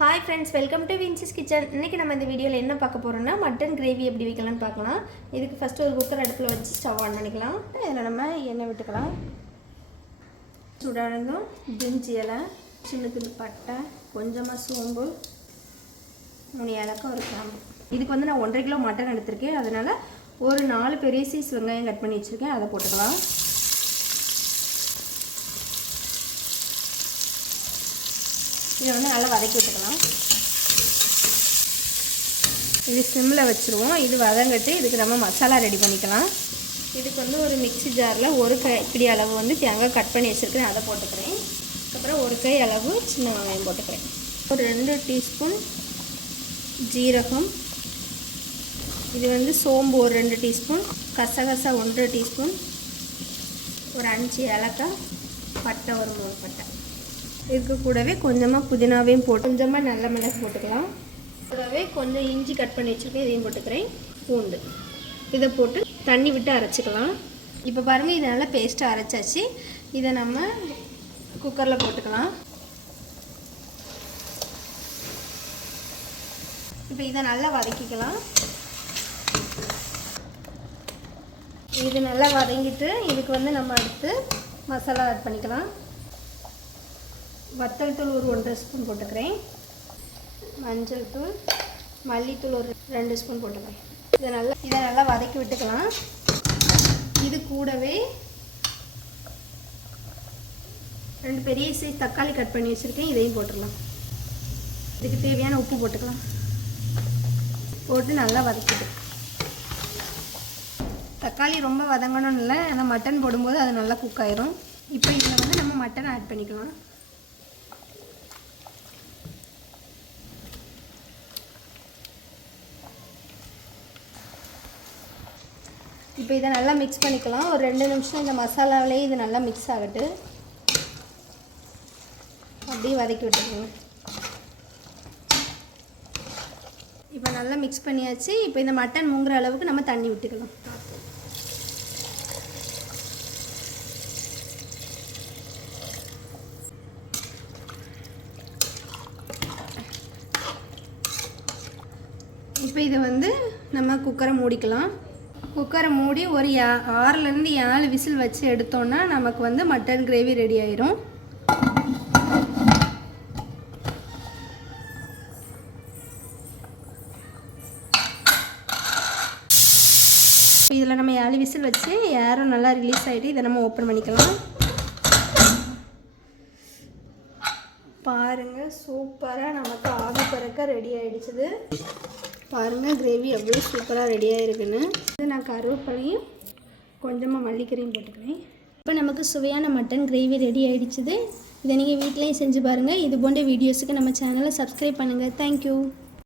Hi friends welcome to Vinchi's kitchen इनके நம்ம இந்த வீடியோல என்ன பார்க்க போறோம்னா மட்டன் கிரேவி எப்படி வைக்கலாம்னு பார்க்கலாம். இதுக்கு ஃபர்ஸ்ட் ஒரு குக்கர் அடுப்புல வச்சு ஸ்டவ் ஆன் பண்ணிக்கலாம். இதல நம்ம எண்ணெய் விட்டுக்கலாம். சூடானதும் பிரிஞ்சி இலை, சின்ன துண்டு பட்டை, கொஞ்சமா சோம்பு, 3 ஏலக்காய் ஒரு கிராம்பு. இதுக்கு வந்து நான் 1.5 கிலோ மட்டன் எடுத்துர்க்கேன். அதனால ஒரு 4 பெரிய சைஸ் வெங்காயம் கட் பண்ணி வச்சிருக்கேன். அதை போட்டுக்கலாம். இதை வந்து நல்லா வதக்கி விட்டுக்கலாம். இது சிம்மில் வச்சுருவோம். இது வதங்கட்டு இதுக்கு நம்ம மசாலா ரெடி பண்ணிக்கலாம். இதுக்கு வந்து ஒரு மிக்ஸி ஜாரில் ஒரு கைப்பிடி அளவு வந்து தேங்காய் கட் பண்ணி வச்சுருக்கேன், அதை போட்டுக்கிறேன். அதுக்கப்புறம் ஒரு கை அளவு சின்ன வெங்காயம் போட்டுக்கிறேன். ஒரு 2 டீஸ்பூன் ஜீரகம், இது வந்து சோம்பு ஒரு 2 டீஸ்பூன், கசகசா 1 டீஸ்பூன், ஒரு 5 ஏலக்காய், பட்டை ஒரு 3 பட்டை. இதுக்கு கூடவே கொஞ்சமாக புதினாவையும் போட்டு கொஞ்சமாக நல்ல மிளகு போட்டுக்கலாம். கூடவே கொஞ்சம் இஞ்சி கட் பண்ணி வச்சுருக்கேன், இதையும் போட்டுக்கிறேன். பூண்டு இதை போட்டு தண்ணி விட்டு அரைச்சிக்கலாம். இப்போ பாருங்கள், இது நல்லா பேஸ்ட்டாக அரைச்சாச்சு. இதை நம்ம குக்கரில் போட்டுக்கலாம். இப்போ இதை நல்லா வதக்கிக்கலாம். இது நல்லா வதங்கிட்டு இதுக்கு வந்து நம்ம அடுத்து மசாலா ஆட் பண்ணிக்கலாம். வத்தல் தூள் ஒரு 1 ஸ்பூன் போட்டுக்கிறேன். மஞ்சள் தூள், மல்லித்தூள் ஒரு 2 ஸ்பூன் போட்டுக்கிறேன். இதை நல்லா வதக்கி விட்டுக்கலாம். இது கூடவே 2 பெரிய சைஸ் தக்காளி கட் பண்ணி வச்சுருக்கேன், இதையும் போட்டுடலாம். இதுக்கு தேவையான உப்பு போட்டுக்கலாம். போட்டு நல்லா வதக்கிட்டு, தக்காளி ரொம்ப வதங்கணும்னு இல்லை, ஆனால் மட்டன் போடும்போது அது நல்லா குக் ஆயிரும். இப்போ இதில் வந்து நம்ம மட்டன் ஆட் பண்ணிக்கலாம். இப்போ இதை நல்லா மிக்ஸ் பண்ணிக்கலாம். ஒரு 2 நிமிஷம் இந்த மசாலாவிலே இது நல்லா மிக்ஸ் ஆகட்டு. அப்படியே வதக்கி விட்டுருங்க. இப்போ நல்லா மிக்ஸ் பண்ணியாச்சு. இப்போ இந்த மட்டன் முங்குற அளவுக்கு நம்ம தண்ணி விட்டுக்கலாம். இப்போ இதை வந்து நம்ம குக்கரை மூடிக்கலாம். குக்கரை மூடி ஒரு 6லேருந்து 7 விசில் வச்சு எடுத்தோன்னா நமக்கு வந்து மட்டன் கிரேவி ரெடி ஆயிரும். இதில் நம்ம 7 விசில் வச்சு ஏரும் நல்லா ரிலீஸ் ஆகிட்டு இதை நம்ம ஓப்பன் பண்ணிக்கலாம். பாருங்கள், சூப்பராக நமக்கு ஆவி பறக்க ரெடி ஆகிடுச்சுது. பாருங்கள், கிரேவி எவ்வளோ சூப்பராக ரெடியாக இருக்குன்னு. இது நான் கருவேப்பிலையும் கொஞ்சமாக மல்லிக்கரையும் போட்டுக்கிறேன். இப்போ நமக்கு சுவையான மட்டன் கிரேவி ரெடி ஆகிடுச்சுது. இதை நீங்கள் வீட்டிலையும் செஞ்சு பாருங்கள். இது போன்ற வீடியோஸுக்கு நம்ம சேனலை சப்ஸ்கிரைப் பண்ணுங்கள். தேங்க்யூ.